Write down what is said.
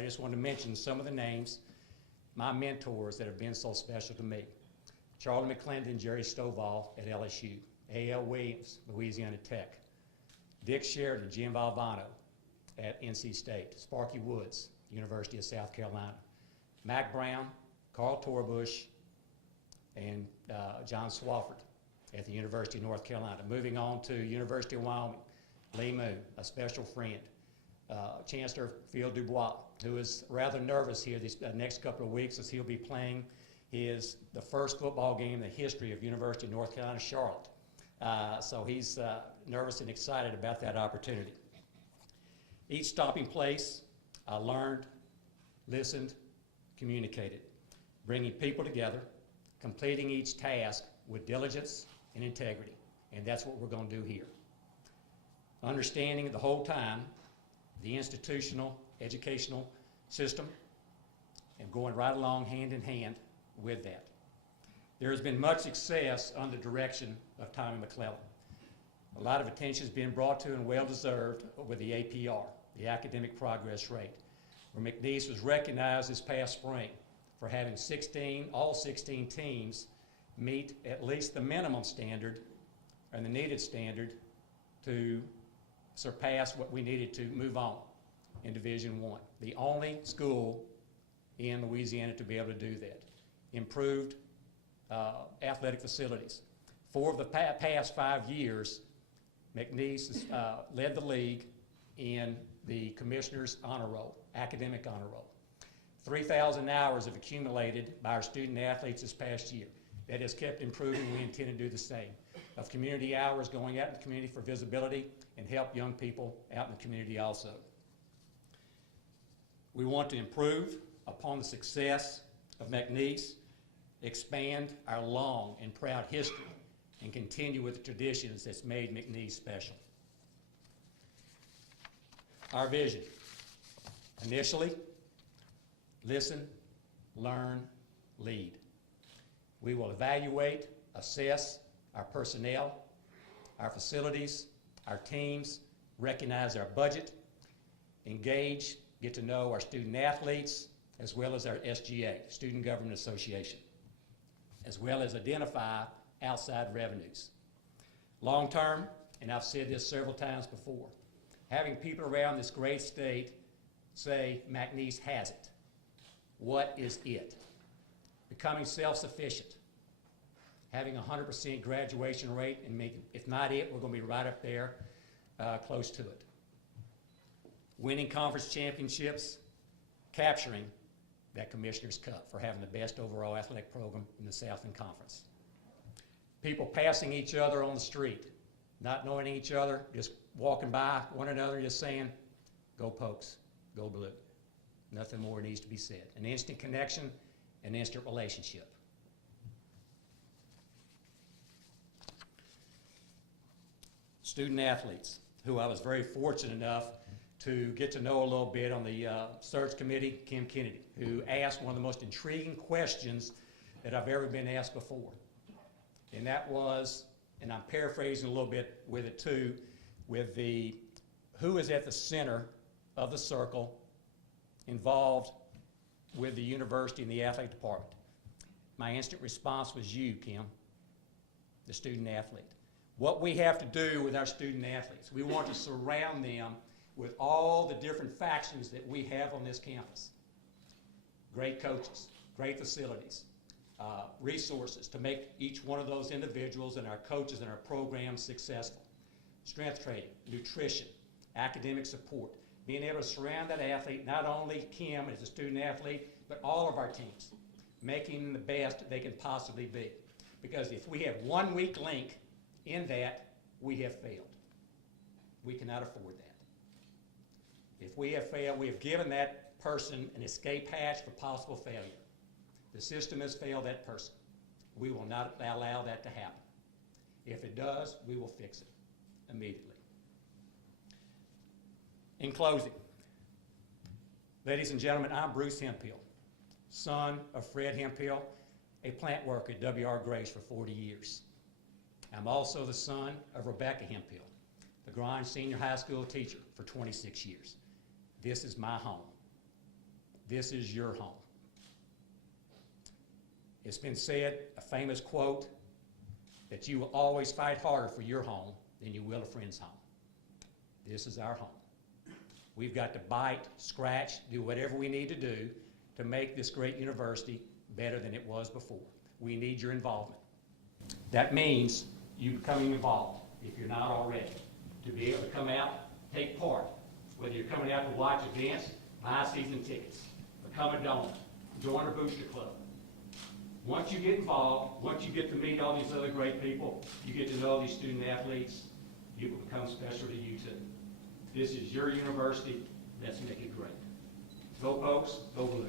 I just want to mention some of the names, my mentors that have been so special to me. Charlie McClendon, Jerry Stovall at LSU, A.L. Williams, Louisiana Tech, Dick Sheridan, Jim Valvano at NC State, Sparky Woods, University of South Carolina, Mac Brown, Carl Torbush, and John Swafford at the University of North Carolina. Moving on to University of Wyoming, Lee Moon, a special friend, Chancellor Phil Dubois, who is rather nervous here these next couple of weeks as he'll be playing the first football game in the history of University of North Carolina, Charlotte. So he's nervous and excited about that opportunity. Each stopping place, I learned, listened, communicated, bringing people together, completing each task with diligence and integrity, and that's what we're going to do here. Understanding the whole time the institutional educational system and going right along hand in hand with that. There has been much success under the direction of Tommy McClellan. A lot of attention has been brought to and well-deserved with the APR, the academic progress rate, where McNeese was recognized this past spring for having all 16 teams meet at least the minimum standard and the needed standard to surpass what we needed to move on in Division I. The only school in Louisiana to be able to do that. Improved athletic facilities. For the past 5 years, McNeese has led the league in the Commissioner's Honor Roll, academic honor roll. 3,000 hours have accumulated by our student athletes this past year. That has kept improving. We intend to do the same. Of community hours going out in the community for visibility and help young people out in the community also. We want to improve upon the success of McNeese, expand our long and proud history, and continue with the traditions that's made McNeese special. Our vision. Initially, listen, learn, lead. We will evaluate, assess our personnel, our facilities, our teams, recognize our budget, engage, get to know our student athletes, as well as our SGA, Student Government Association, as well as identify outside revenues. Long term, and I've said this several times before, having people around this great state say, McNeese has it. What is it? Becoming self-sufficient, having a 100% graduation rate, and if not it, we're going to be right up there, close to it. Winning conference championships, capturing that Commissioner's Cup for having the best overall athletic program in the Southland Conference. People passing each other on the street, not knowing each other, just walking by one another, just saying, go Pokes, go Blue. Nothing more needs to be said. An instant connection, an instant relationship. Student athletes, who I was very fortunate enough to get to know a little bit on the search committee, Kim Kennedy, who asked one of the most intriguing questions that I've ever been asked before. And that was, and I'm paraphrasing a little bit with it too, with the who is at the center of the circle involved with the university and the athletic department. My instant response was you, Kim, the student athlete. What we have to do with our student athletes, we want to surround them with all the different factions that we have on this campus. Great coaches, great facilities, resources to make each one of those individuals and our coaches and our programs successful. Strength training, nutrition, academic support, being able to surround that athlete, not only Kim as a student athlete, but all of our teams, making them the best they can possibly be. Because if we have one weak link in that, we have failed. We cannot afford that. If we have failed, we have given that person an escape hatch for possible failure. The system has failed that person. We will not allow that to happen. If it does, we will fix it immediately. In closing, ladies and gentlemen, I'm Bruce Hemphill, son of Fred Hemphill, a plant worker at W.R. Grace for 40 years. I'm also the son of Rebecca Hemphill, the Grind Senior High School teacher for 26 years. This is my home. This is your home. It's been said, a famous quote, that you will always fight harder for your home than you will a friend's home. This is our home. We've got to bite, scratch, do whatever we need to do to make this great university better than it was before. We need your involvement. That means you becoming involved, if you're not already, to be able to come out, take part, whether you're coming out to watch events, buy season tickets, become a donor, join a booster club. Once you get involved, once you get to meet all these other great people, you get to know these student athletes, you will become special to you too. This is your university. Let's make it great. Go Pokes, go Blue.